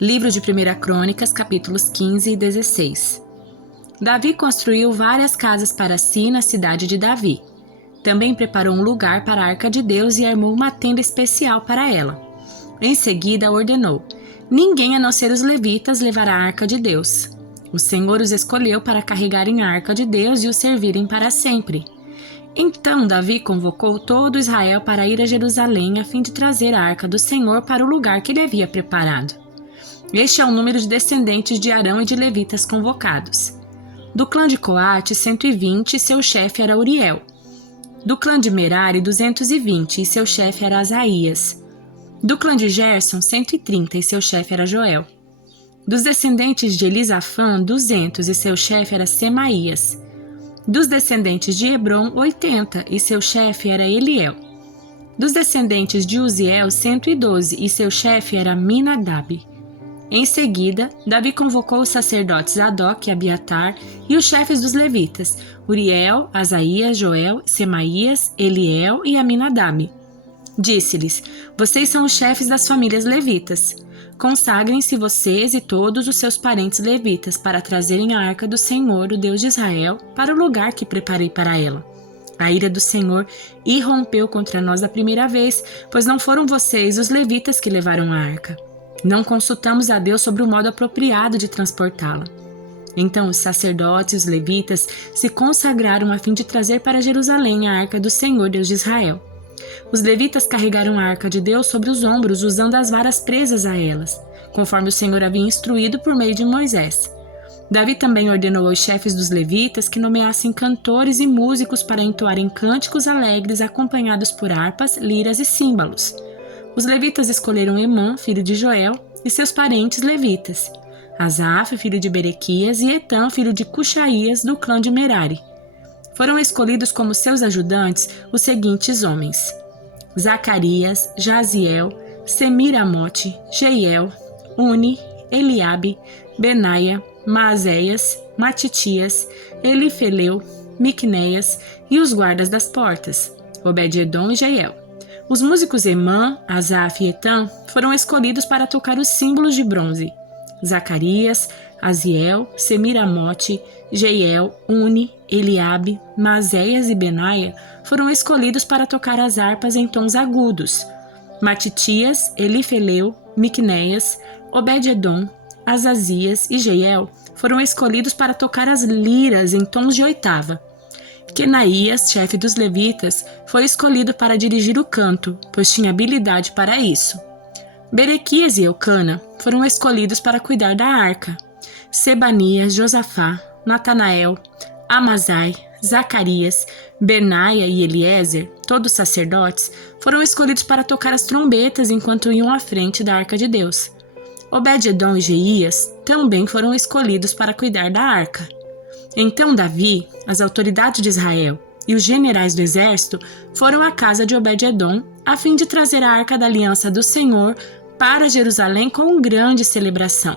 Livro de 1 Crônicas, capítulos 15 e 16. Davi construiu várias casas para si na cidade de Davi. Também preparou um lugar para a Arca de Deus e armou uma tenda especial para ela. Em seguida ordenou: ninguém a não ser os levitas levará a Arca de Deus. O Senhor os escolheu para carregarem a Arca de Deus e o servirem para sempre. Então Davi convocou todo Israel para ir a Jerusalém a fim de trazer a Arca do Senhor para o lugar que ele havia preparado. Este é o número de descendentes de Arão e de levitas convocados. Do clã de Coate, 120, e seu chefe era Uriel. Do clã de Merari, 220, e seu chefe era Asaías. Do clã de Gerson, 130, e seu chefe era Joel. Dos descendentes de Elisafã, 200, e seu chefe era Semaías. Dos descendentes de Hebron, 80, e seu chefe era Eliel. Dos descendentes de Uziel, 112, e seu chefe era Aminadab. Em seguida, Davi convocou os sacerdotes Zadok e Abiatar e os chefes dos levitas, Uriel, Asaías, Joel, Semaías, Eliel e Aminadab. Disse-lhes: vocês são os chefes das famílias levitas. Consagrem-se vocês e todos os seus parentes levitas para trazerem a arca do Senhor, o Deus de Israel, para o lugar que preparei para ela. A ira do Senhor irrompeu contra nós a primeira vez, pois não foram vocês, os levitas, que levaram a arca. Não consultamos a Deus sobre o modo apropriado de transportá-la. Então os sacerdotes e os levitas se consagraram a fim de trazer para Jerusalém a arca do Senhor, Deus de Israel. Os levitas carregaram a arca de Deus sobre os ombros, usando as varas presas a elas, conforme o Senhor havia instruído por meio de Moisés. Davi também ordenou aos chefes dos levitas que nomeassem cantores e músicos para entoarem cânticos alegres acompanhados por harpas, liras e símbolos. Os levitas escolheram Emã, filho de Joel, e seus parentes levitas, Asaf, filho de Berequias, e Etã, filho de Cuxaías, do clã de Merari. Foram escolhidos como seus ajudantes os seguintes homens: Zacarias, Jaziel, Semiramote, Jeiel, Uni, Eliabe, Benaia, Maazéias, Matitias, Elifeleu, Miquneias e os guardas das portas, Obed-edom e Jeiel. Os músicos Emã, Asaf e Etã foram escolhidos para tocar os símbolos de bronze. Zacarias, Aziel, Semiramote, Jeiel, Uni, Eliabe, Maazéias e Benaia foram escolhidos para tocar as harpas em tons agudos. Matitias, Elifeleu, Miquneias, Obed-edom, Azazias e Jeiel foram escolhidos para tocar as liras em tons de oitava. Quenaías, chefe dos levitas, foi escolhido para dirigir o canto, pois tinha habilidade para isso. Berequias e Eucana foram escolhidos para cuidar da arca. Sebanias, Josafá, Natanael, Amazai, Zacarias, Benaia e Eliezer, todos sacerdotes, foram escolhidos para tocar as trombetas enquanto iam à frente da arca de Deus. Obed-edom e Jeías também foram escolhidos para cuidar da arca. Então Davi, as autoridades de Israel e os generais do exército foram à casa de Obed-edom a fim de trazer a arca da aliança do Senhor para Jerusalém com grande celebração.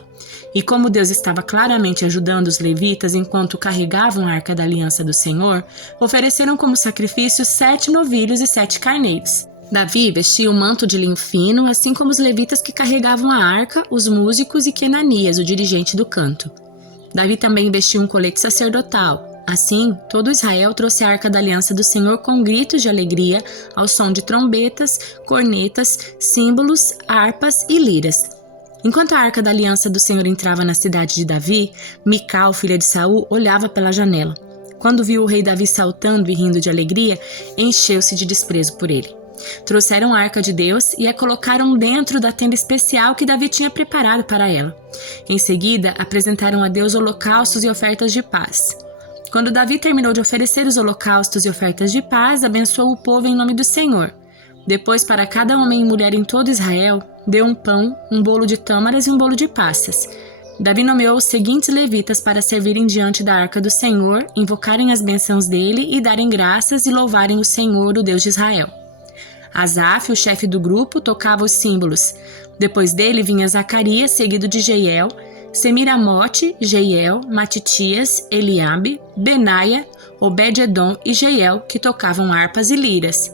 E como Deus estava claramente ajudando os levitas enquanto carregavam a arca da aliança do Senhor, ofereceram como sacrifício 7 novilhos e 7 carneiros. Davi vestia um manto de linho fino, assim como os levitas que carregavam a arca, os músicos e Quenanias, o dirigente do canto. Davi também vestiu um colete sacerdotal. Assim, todo Israel trouxe a arca da aliança do Senhor com gritos de alegria, ao som de trombetas, cornetas, símbolos, harpas e liras. Enquanto a arca da aliança do Senhor entrava na cidade de Davi, Mical, filha de Saul, olhava pela janela. Quando viu o rei Davi saltando e rindo de alegria, encheu-se de desprezo por ele. Trouxeram a arca de Deus e a colocaram dentro da tenda especial que Davi tinha preparado para ela. Em seguida, apresentaram a Deus holocaustos e ofertas de paz. Quando Davi terminou de oferecer os holocaustos e ofertas de paz, abençoou o povo em nome do Senhor. Depois, para cada homem e mulher em todo Israel, deu um pão, um bolo de tâmaras e um bolo de passas. Davi nomeou os seguintes levitas para servirem diante da arca do Senhor, invocarem as bênçãos dele e darem graças e louvarem o Senhor, o Deus de Israel. Asaf, o chefe do grupo, tocava os símbolos. Depois dele vinha Zacarias, seguido de Jeiel, Semiramote, Jeiel, Matitias, Eliabe, Benaia, Obed-edom e Jeiel, que tocavam harpas e liras.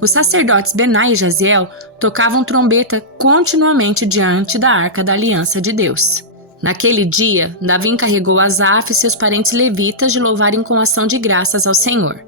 Os sacerdotes Benai e Jaziel tocavam trombeta continuamente diante da arca da aliança de Deus. Naquele dia, Davi encarregou Asaf e seus parentes levitas de louvarem com ação de graças ao Senhor.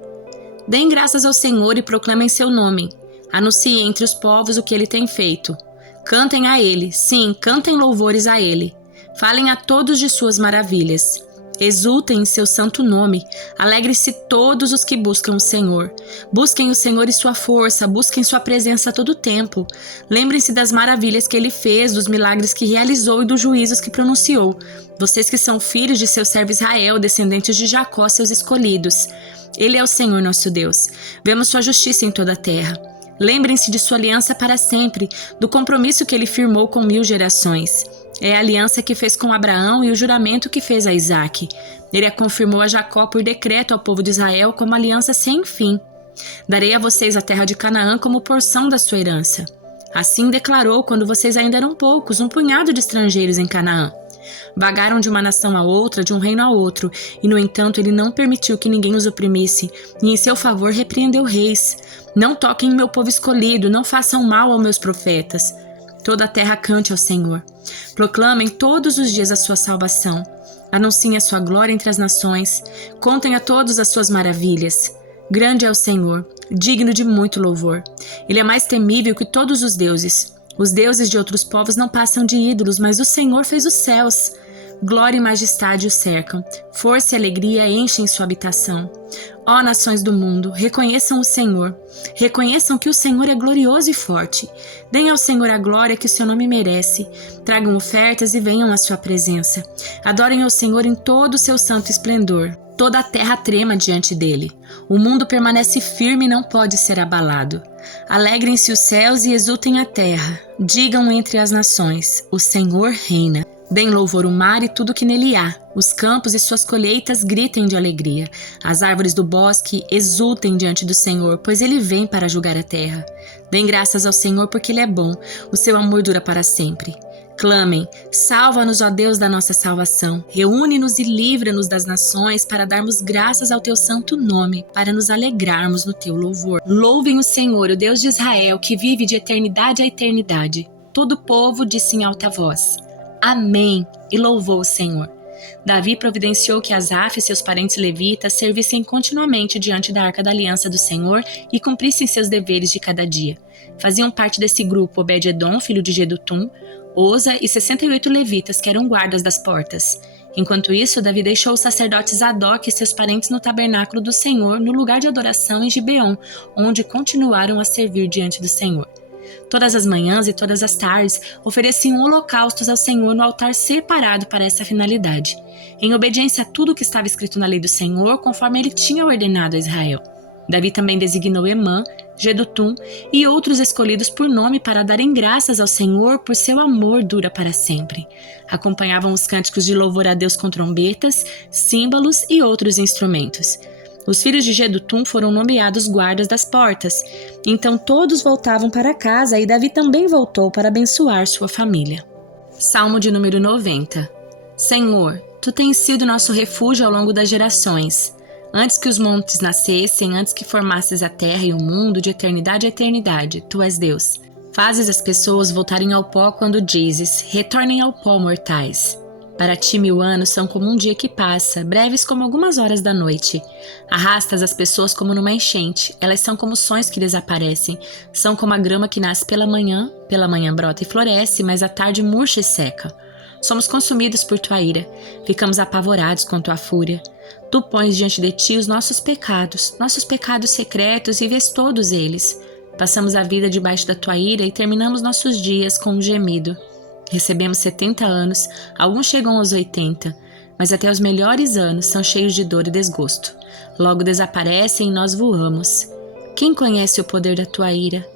Deem graças ao Senhor e proclamem seu nome. Anunciem entre os povos o que ele tem feito. Cantem a ele, sim, cantem louvores a ele. Falem a todos de suas maravilhas. Exultem em seu santo nome. Alegrem-se todos os que buscam o Senhor. Busquem o Senhor e sua força, busquem sua presença a todo tempo. Lembrem-se das maravilhas que ele fez, dos milagres que realizou e dos juízos que pronunciou. Vocês que são filhos de seu servo Israel, descendentes de Jacó, seus escolhidos. Ele é o Senhor nosso Deus. Vemos sua justiça em toda a terra. Lembrem-se de sua aliança para sempre, do compromisso que ele firmou com 1000 gerações. É a aliança que fez com Abraão e o juramento que fez a Isaque. Ele a confirmou a Jacó por decreto ao povo de Israel como aliança sem fim. Darei a vocês a terra de Canaã como porção da sua herança. Assim declarou quando vocês ainda eram poucos, um punhado de estrangeiros em Canaã. Vagaram de uma nação a outra, de um reino a outro, e no entanto ele não permitiu que ninguém os oprimisse, e em seu favor repreendeu reis. Não toquem em meu povo escolhido, não façam mal aos meus profetas. Toda a terra cante ao Senhor. Proclamem todos os dias a sua salvação. Anunciem a sua glória entre as nações. Contem a todos as suas maravilhas. Grande é o Senhor, digno de muito louvor. Ele é mais temível que todos os deuses. Os deuses de outros povos não passam de ídolos, mas o Senhor fez os céus. Glória e majestade o cercam. Força e alegria enchem sua habitação. Ó nações do mundo, reconheçam o Senhor. Reconheçam que o Senhor é glorioso e forte. Deem ao Senhor a glória que o seu nome merece. Tragam ofertas e venham à sua presença. Adorem ao Senhor em todo o seu santo esplendor. Toda a terra trema diante dele. O mundo permanece firme e não pode ser abalado. Alegrem-se os céus e exultem a terra. Digam entre as nações, o Senhor reina. Deem louvor o mar e tudo que nele há. Os campos e suas colheitas gritem de alegria. As árvores do bosque exultem diante do Senhor, pois ele vem para julgar a terra. Deem graças ao Senhor porque ele é bom. O seu amor dura para sempre. Clamem, salva-nos, ó Deus da nossa salvação. Reúne-nos e livra-nos das nações para darmos graças ao teu santo nome, para nos alegrarmos no teu louvor. Louvem o Senhor, o Deus de Israel, que vive de eternidade a eternidade. Todo o povo disse em alta voz: Amém, e louvou o Senhor. Davi providenciou que Asaf e seus parentes levitas servissem continuamente diante da arca da aliança do Senhor e cumprissem seus deveres de cada dia. Faziam parte desse grupo Obed-Edom, filho de Jedutum, Oza e 68 levitas que eram guardas das portas. Enquanto isso, Davi deixou os sacerdotes Zadok e seus parentes no tabernáculo do Senhor, no lugar de adoração em Gibeon, onde continuaram a servir diante do Senhor. Todas as manhãs e todas as tardes ofereciam holocaustos ao Senhor no altar separado para essa finalidade, em obediência a tudo o que estava escrito na lei do Senhor, conforme ele tinha ordenado a Israel. Davi também designou Emã, Jedutum e outros escolhidos por nome para darem graças ao Senhor, por seu amor dura para sempre. Acompanhavam os cânticos de louvor a Deus com trombetas, símbolos e outros instrumentos. Os filhos de Jedutum foram nomeados guardas das portas. Então todos voltavam para casa e Davi também voltou para abençoar sua família. Salmo de número 90. Senhor, tu tens sido nosso refúgio ao longo das gerações. Antes que os montes nascessem, antes que formasses a terra e o mundo, de eternidade a eternidade, tu és Deus. Fazes as pessoas voltarem ao pó quando dizes: retornem ao pó, mortais. Para ti 1000 anos são como um dia que passa, breves como algumas horas da noite. Arrastas as pessoas como numa enchente, elas são como sonhos que desaparecem. São como a grama que nasce pela manhã brota e floresce, mas à tarde murcha e seca. Somos consumidos por tua ira, ficamos apavorados com tua fúria. Tu pões diante de ti os nossos pecados secretos e vês todos eles. Passamos a vida debaixo da tua ira e terminamos nossos dias com um gemido. Recebemos 70 anos, alguns chegam aos 80, mas até os melhores anos são cheios de dor e desgosto. Logo desaparecem e nós voamos. Quem conhece o poder da tua ira?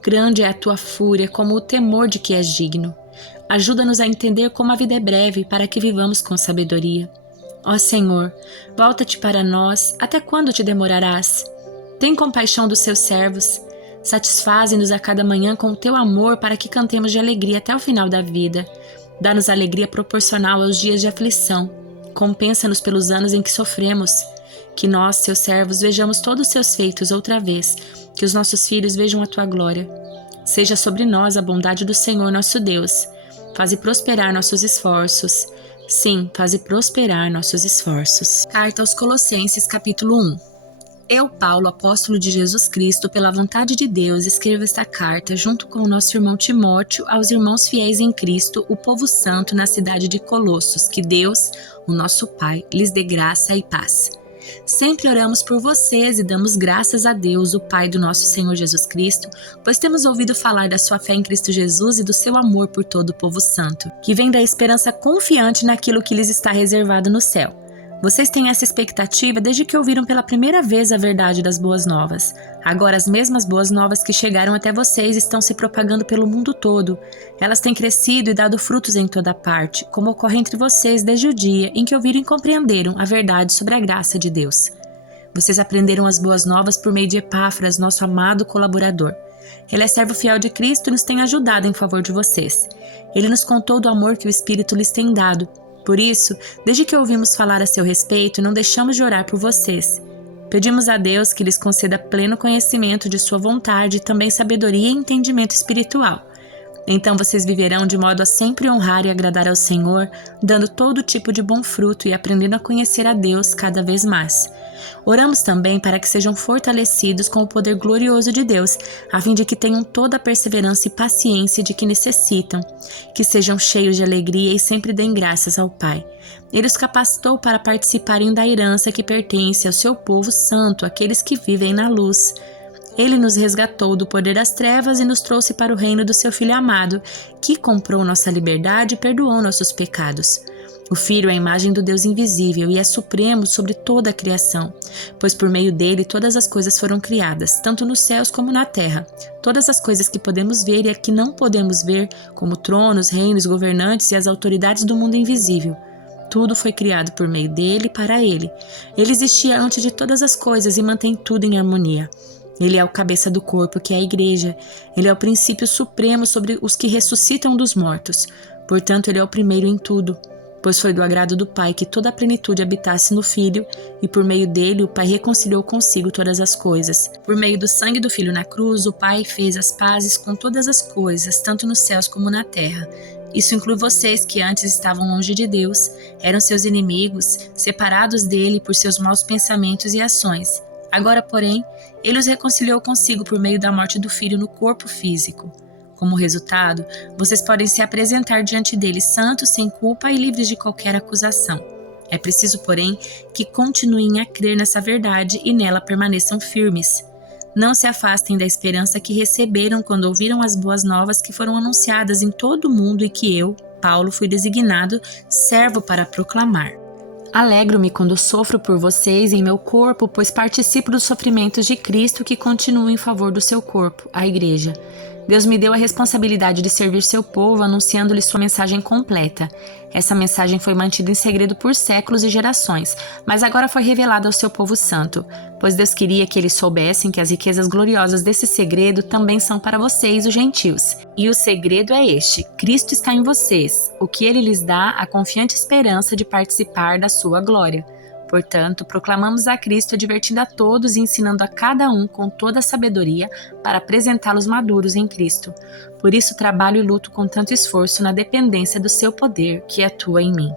Grande é a tua fúria, como o temor de que és digno. Ajuda-nos a entender como a vida é breve, para que vivamos com sabedoria. Ó Senhor, volta-te para nós, até quando te demorarás? Tem compaixão dos seus servos. Satisfaze-nos a cada manhã com o teu amor para que cantemos de alegria até o final da vida. Dá-nos alegria proporcional aos dias de aflição. Compensa-nos pelos anos em que sofremos. Que nós, seus servos, vejamos todos os seus feitos outra vez, que os nossos filhos vejam a tua glória. Seja sobre nós a bondade do Senhor nosso Deus. Faze prosperar nossos esforços. Sim, faze prosperar nossos esforços. Carta aos Colossenses, capítulo 1. Eu, Paulo, apóstolo de Jesus Cristo, pela vontade de Deus, escrevo esta carta, junto com o nosso irmão Timóteo, aos irmãos fiéis em Cristo, o povo santo na cidade de Colossos, que Deus, o nosso Pai, lhes dê graça e paz. Sempre oramos por vocês e damos graças a Deus, o Pai do nosso Senhor Jesus Cristo, pois temos ouvido falar da sua fé em Cristo Jesus e do seu amor por todo o povo santo, que vem da esperança confiante naquilo que lhes está reservado no céu. Vocês têm essa expectativa desde que ouviram pela primeira vez a verdade das boas novas. Agora, as mesmas boas novas que chegaram até vocês estão se propagando pelo mundo todo. Elas têm crescido e dado frutos em toda parte, como ocorre entre vocês desde o dia em que ouviram e compreenderam a verdade sobre a graça de Deus. Vocês aprenderam as boas novas por meio de Epáfras, nosso amado colaborador. Ele é servo fiel de Cristo e nos tem ajudado em favor de vocês. Ele nos contou do amor que o Espírito lhes tem dado. Por isso, desde que ouvimos falar a seu respeito, não deixamos de orar por vocês. Pedimos a Deus que lhes conceda pleno conhecimento de sua vontade e também sabedoria e entendimento espiritual. Então vocês viverão de modo a sempre honrar e agradar ao Senhor, dando todo tipo de bom fruto e aprendendo a conhecer a Deus cada vez mais. Oramos também para que sejam fortalecidos com o poder glorioso de Deus, a fim de que tenham toda a perseverança e paciência de que necessitam, que sejam cheios de alegria e sempre deem graças ao Pai. Ele os capacitou para participarem da herança que pertence ao seu povo santo, aqueles que vivem na luz. Ele nos resgatou do poder das trevas e nos trouxe para o reino do seu Filho amado, que comprou nossa liberdade e perdoou nossos pecados. O Filho é a imagem do Deus invisível e é supremo sobre toda a criação, pois por meio dele todas as coisas foram criadas, tanto nos céus como na terra. Todas as coisas que podemos ver e a que não podemos ver, como tronos, reinos, governantes e as autoridades do mundo invisível. Tudo foi criado por meio dele e para ele. Ele existia antes de todas as coisas e mantém tudo em harmonia. Ele é o cabeça do corpo, que é a igreja. Ele é o princípio supremo sobre os que ressuscitam dos mortos. Portanto, ele é o primeiro em tudo. Pois foi do agrado do Pai que toda a plenitude habitasse no Filho, e por meio dele o Pai reconciliou consigo todas as coisas. Por meio do sangue do Filho na cruz, o Pai fez as pazes com todas as coisas, tanto nos céus como na terra. Isso inclui vocês que antes estavam longe de Deus, eram seus inimigos, separados dele por seus maus pensamentos e ações. Agora, porém, ele os reconciliou consigo por meio da morte do Filho no corpo físico. Como resultado, vocês podem se apresentar diante dele santos, sem culpa e livres de qualquer acusação. É preciso, porém, que continuem a crer nessa verdade e nela permaneçam firmes. Não se afastem da esperança que receberam quando ouviram as boas novas que foram anunciadas em todo o mundo e que eu, Paulo, fui designado servo para proclamar. Alegro-me quando sofro por vocês em meu corpo, pois participo dos sofrimentos de Cristo que continuam em favor do seu corpo, a Igreja. Deus me deu a responsabilidade de servir seu povo, anunciando-lhe sua mensagem completa. Essa mensagem foi mantida em segredo por séculos e gerações, mas agora foi revelada ao seu povo santo, pois Deus queria que eles soubessem que as riquezas gloriosas desse segredo também são para vocês, os gentios. E o segredo é este: Cristo está em vocês, o que ele lhes dá a confiante esperança de participar da sua glória. Portanto, proclamamos a Cristo, advertindo a todos e ensinando a cada um com toda a sabedoria para apresentá-los maduros em Cristo. Por isso trabalho e luto com tanto esforço na dependência do seu poder que atua em mim.